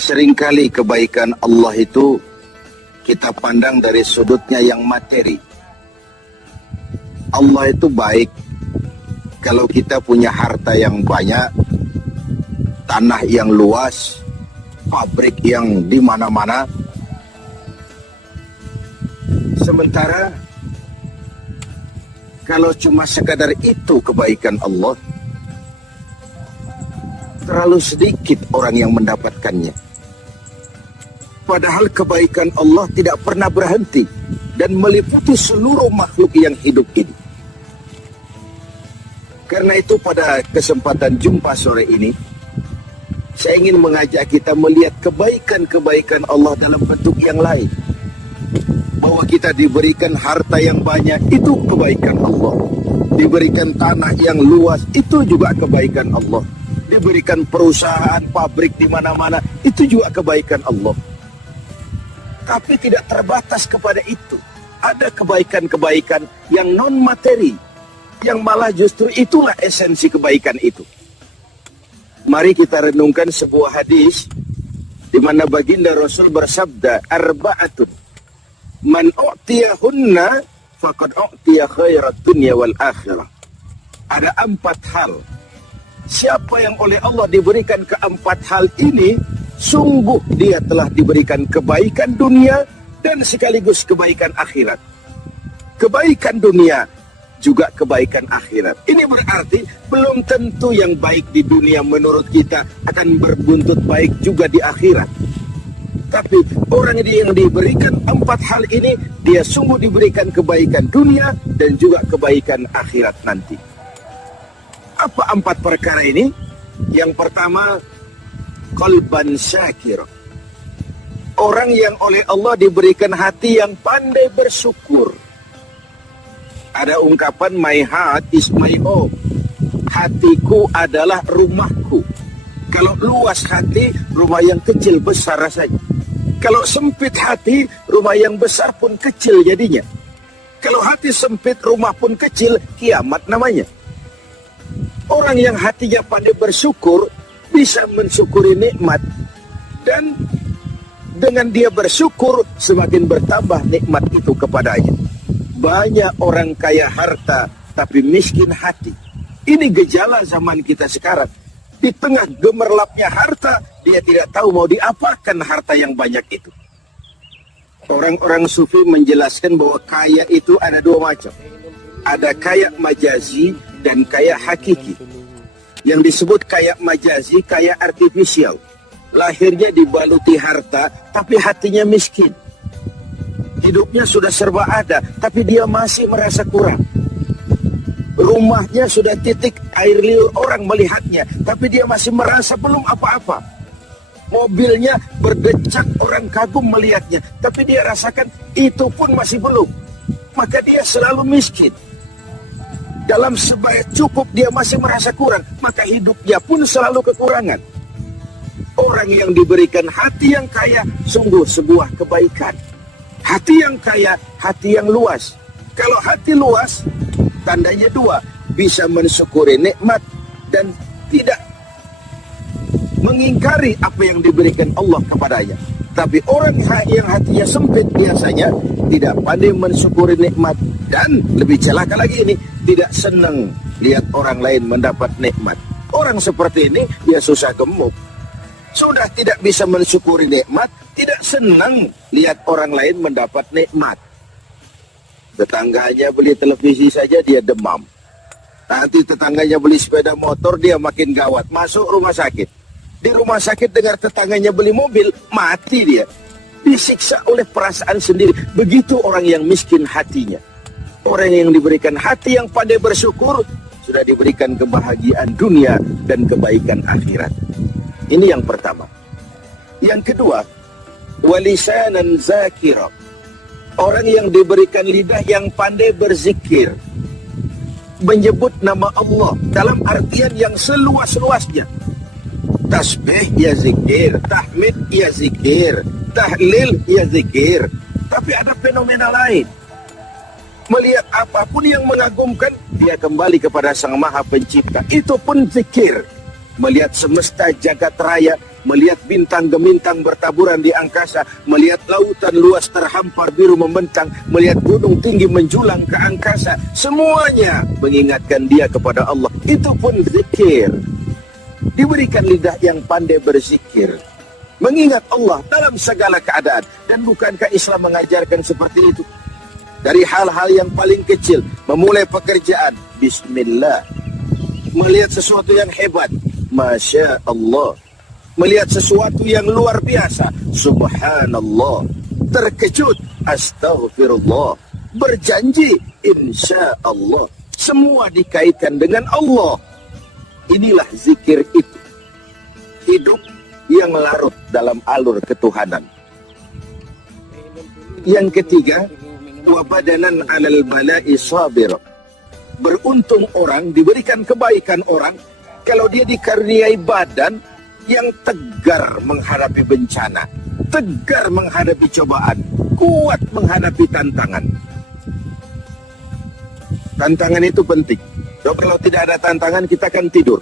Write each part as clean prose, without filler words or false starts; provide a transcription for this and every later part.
Seringkali kebaikan Allah itu kita pandang dari sudutnya yang materi. Allah itu baik kalau kita punya harta yang banyak, tanah yang luas, pabrik yang di mana-mana. Sementara kalau cuma sekadar itu kebaikan Allah, terlalu sedikit orang yang mendapatkannya. Padahal kebaikan Allah tidak pernah berhenti dan meliputi seluruh makhluk yang hidup ini. Karena itu pada kesempatan jumpa sore ini, saya ingin mengajak kita melihat kebaikan-kebaikan Allah dalam bentuk yang lain. Bahwa kita diberikan harta yang banyak, itu kebaikan Allah. Diberikan tanah yang luas, itu juga kebaikan Allah. Diberikan perusahaan, pabrik di mana-mana, itu juga kebaikan Allah. Tapi tidak terbatas kepada itu. Ada kebaikan-kebaikan yang non-materi, yang malah justru itulah esensi kebaikan itu. Mari kita renungkan sebuah hadis di mana baginda Rasul bersabda, arba'atun man u'tiyahunna faqad u'tiya khairat dunya wal akhirah. Ada 4 hal. Siapa yang oleh Allah diberikan keempat hal ini, sungguh dia telah diberikan kebaikan dunia dan sekaligus kebaikan akhirat. Kebaikan dunia juga kebaikan akhirat. Ini berarti belum tentu yang baik di dunia menurut kita akan berbuntut baik juga di akhirat. Tapi orang yang diberikan 4 hal ini, dia sungguh diberikan kebaikan dunia dan juga kebaikan akhirat nanti. Apa 4 perkara ini? Yang pertama, qalban syakir. Orang yang oleh Allah diberikan hati yang pandai bersyukur. Ada ungkapan, my heart is my home. Hatiku adalah rumahku. Kalau luas hati, rumah yang kecil besar rasanya. Kalau sempit hati, rumah yang besar pun kecil jadinya. Kalau hati sempit, rumah pun kecil, kiamat namanya. Orang yang hatinya pandai bersyukur, bisa mensyukuri nikmat. Dan dengan dia bersyukur, semakin bertambah nikmat itu kepadanya. Banyak orang kaya harta, tapi miskin hati. Ini gejala zaman kita sekarang. Di tengah gemerlapnya harta, dia tidak tahu mau diapakan harta yang banyak itu. Orang-orang sufi menjelaskan bahwa kaya itu ada 2 macam. Ada kaya majazi dan kaya hakiki. Yang disebut kaya majazi, kaya artifisial. Lahirnya dibaluti harta, tapi hatinya miskin. Hidupnya sudah serba ada, tapi dia masih merasa kurang. Rumahnya sudah titik air liur orang melihatnya, tapi dia masih merasa belum apa-apa. Mobilnya berdecak, orang kagum melihatnya, tapi dia rasakan itu pun masih belum. Maka dia selalu miskin. Dalam sebaik cukup dia masih merasa kurang, maka hidupnya pun selalu kekurangan. Orang yang diberikan hati yang kaya, sungguh sebuah kebaikan. Hati yang kaya, hati yang luas. Kalau hati luas, tandanya 2, bisa mensyukuri nikmat dan tidak mengingkari apa yang diberikan Allah kepadanya. Tapi orang yang hatinya sempit biasanya tidak pandai mensyukuri nikmat dan lebih celaka lagi ini, tidak senang lihat orang lain mendapat nikmat. Orang seperti ini dia susah gemuk. Sudah tidak bisa mensyukuri nikmat, tidak senang lihat orang lain mendapat nikmat. Tetangganya beli televisi saja dia demam. Nanti tetangganya beli sepeda motor, dia makin gawat, masuk rumah sakit. Di rumah sakit dengar tetangganya beli mobil, mati dia. Disiksa oleh perasaan sendiri. Begitu orang yang miskin hatinya. Orang yang diberikan hati yang pandai bersyukur, sudah diberikan kebahagiaan dunia dan kebaikan akhirat. Ini yang pertama. Yang kedua, walisanan zakira. Orang yang diberikan lidah yang pandai berzikir, menyebut nama Allah dalam artian yang seluas-luasnya. Tasbih ya zikir, tahmid ya zikir, tahlil ya zikir. Tapi ada fenomena lain. Melihat apapun yang mengagumkan, dia kembali kepada Sang Maha Pencipta. Itu pun zikir. Melihat semesta jagat raya, melihat bintang gemintang bertaburan di angkasa, melihat lautan luas terhampar biru membentang, melihat gunung tinggi menjulang ke angkasa, semuanya mengingatkan dia kepada Allah. Itu pun zikir. Diberikan lidah yang pandai berzikir, mengingat Allah dalam segala keadaan. Dan bukankah Islam mengajarkan seperti itu? Dari hal-hal yang paling kecil, memulai pekerjaan, bismillah. Melihat sesuatu yang hebat, masya Allah. Melihat sesuatu yang luar biasa, subhanallah. Terkejut, astaghfirullah. Berjanji, insya Allah. Semua dikaitkan dengan Allah. Inilah zikir itu. Hidup yang larut dalam alur ketuhanan. Yang ketiga, wa badanan 'alal bala'i sabir. Beruntung orang, diberikan kebaikan orang kalau dia dikaruniai badan yang tegar menghadapi bencana, tegar menghadapi cobaan, kuat menghadapi tantangan. Tantangan itu penting. So, kalau tidak ada tantangan, kita akan tidur.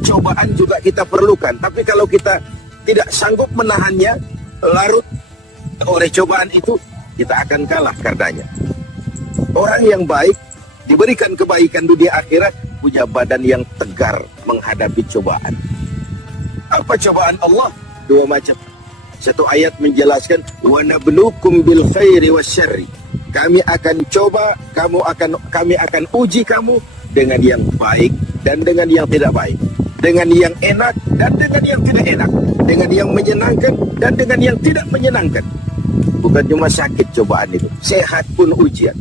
Cobaan juga kita perlukan, tapi kalau kita tidak sanggup menahannya, larut oleh cobaan itu, kita akan kalah karenanya. Orang yang baik, diberikan kebaikan dunia akhirat, punya badan yang tegar menghadapi cobaan. Apa cobaan Allah? Dua macam. Satu ayat menjelaskan, wa nabluukum bil khairi wasyarri. Kami akan coba, kami akan uji kamu dengan yang baik dan dengan yang tidak baik, dengan yang enak dan dengan yang tidak enak, dengan yang menyenangkan dan dengan yang tidak menyenangkan. Bukan cuma sakit cobaan itu, sehat pun ujian.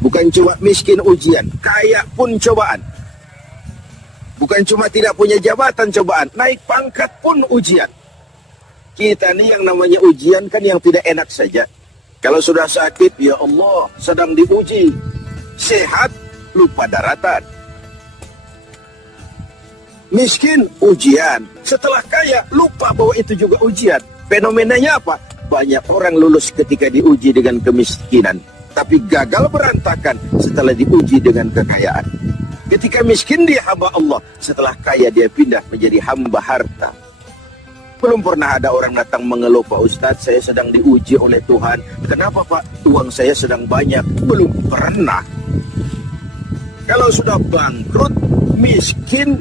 Bukan cuma miskin ujian, kaya pun cobaan. Bukan cuma tidak punya jabatan cobaan, naik pangkat pun ujian. Kita nih yang namanya ujian kan yang tidak enak saja. Kalau sudah sakit, ya Allah, sedang diuji. Sehat, lupa daratan. Miskin, ujian. Setelah kaya, lupa bahwa itu juga ujian. Fenomenanya apa? Banyak orang lulus ketika diuji dengan kemiskinan, tapi gagal berantakan setelah diuji dengan kekayaan. Ketika miskin dia hamba Allah, setelah kaya dia pindah menjadi hamba harta. Belum pernah ada orang datang mengeluh, Pak Ustadz, saya sedang diuji oleh Tuhan. Kenapa Pak? Uang saya sedang banyak. Belum pernah. Kalau sudah bangkrut, miskin,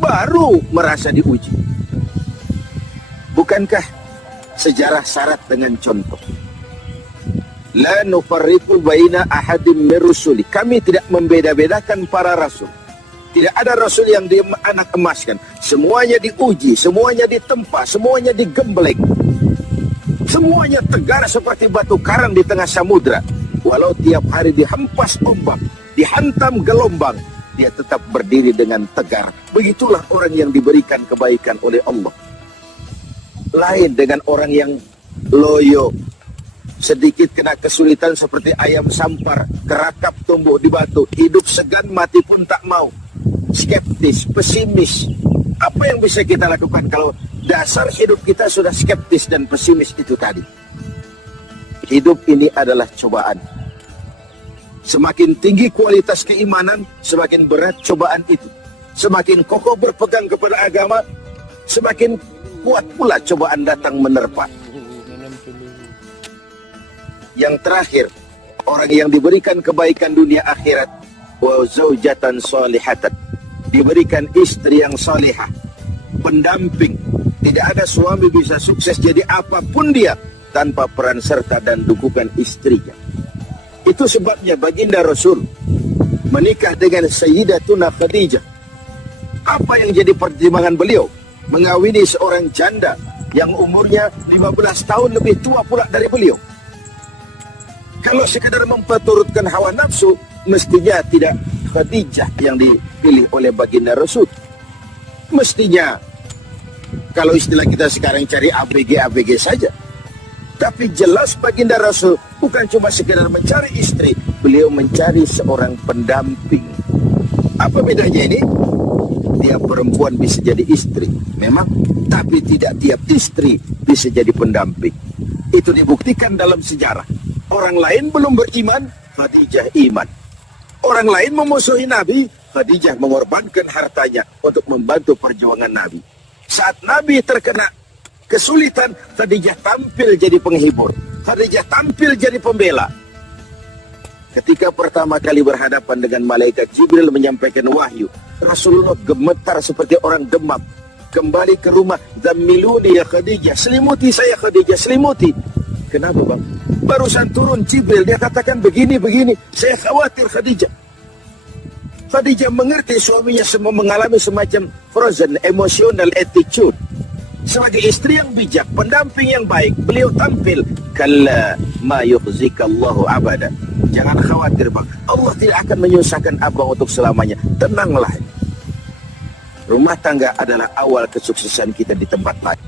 baru merasa diuji. Bukankah sejarah syarat dengan contoh? La nufarriqu baina ahadim min rusuli. Kami tidak membeda-bedakan para rasul. Tidak ada rasul yang dianak emaskan. Semuanya diuji, semuanya ditempa, semuanya digembleng. Semuanya tegar seperti batu karang di tengah samudra. Walau tiap hari dihempas ombak, dihantam gelombang, dia tetap berdiri dengan tegar. Begitulah orang yang diberikan kebaikan oleh Allah. Lain dengan orang yang loyo, sedikit kena kesulitan seperti ayam sampar, kerakap tumbuh di batu, hidup segan mati pun tak mau, skeptis, pesimis. Apa yang bisa kita lakukan kalau dasar hidup kita sudah skeptis dan pesimis itu tadi? Hidup ini adalah cobaan. Semakin tinggi kualitas keimanan, semakin berat cobaan itu. Semakin kokoh berpegang kepada agama, semakin kuat pula cobaan datang menerpa. Yang terakhir, orang yang diberikan kebaikan dunia akhirat, wa zaujatan salihatan, diberikan istri yang salihah, pendamping. Tidak ada suami bisa sukses jadi apapun dia tanpa peran serta dan dukungan istrinya. Itu sebabnya baginda Rasul menikah dengan Sayyidatuna Khadijah. Apa yang jadi pertimbangan beliau? Mengawini seorang janda yang umurnya 15 tahun lebih tua pula dari beliau. Kalau sekadar memperturutkan hawa nafsu, mestinya tidak Khadijah yang dipilih oleh baginda Rasul. Mestinya, kalau istilah kita sekarang cari ABG saja. Tapi jelas baginda Rasul bukan cuma sekedar mencari istri, beliau mencari seorang pendamping. Apa bedanya ini? Tiap perempuan bisa jadi istri, memang, tapi tidak tiap istri bisa jadi pendamping. Itu dibuktikan dalam sejarah. Orang lain belum beriman, Khadijah iman. Orang lain memusuhi Nabi, Khadijah mengorbankan hartanya untuk membantu perjuangan Nabi. Saat Nabi terkena kesulitan, Khadijah tampil jadi penghibur. Khadijah tampil jadi pembela. Ketika pertama kali berhadapan dengan malaikat Jibril menyampaikan wahyu, Rasulullah gemetar seperti orang demam. Kembali ke rumah, "Zammiluni ya Khadijah, selimuti saya Khadijah, selimuti." Kenapa bang? Barusan turun Jibril, dia katakan begini, saya khawatir Khadijah. Khadijah mengerti suaminya semua mengalami semacam frozen emotional attitude. Sebagai istri yang bijak, pendamping yang baik, beliau tampil, "Kalla ma yukhzikallahu abada." Jangan khawatir bang, Allah tidak akan menyusahkan abang untuk selamanya. Tenanglah. Rumah tangga adalah awal kesuksesan kita di tempat lain.